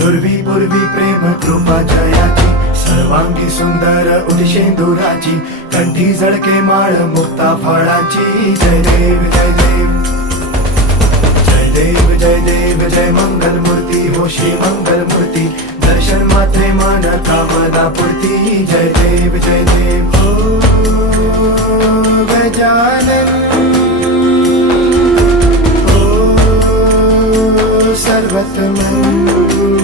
दुर्वी पूर्वी प्रेम कृपा जयाची सर्वांगी सुंदर उदिशेंदुराची कंठी झळके माळ मुक्ता फळाची जय देव जय देव जय देव जय देव जय मंगल मूर्ती हो श्री मंगल मूर्ती दर्शन मात्रे मन कामना पूर्ती जय देव हो गजानन हो सर्वतमन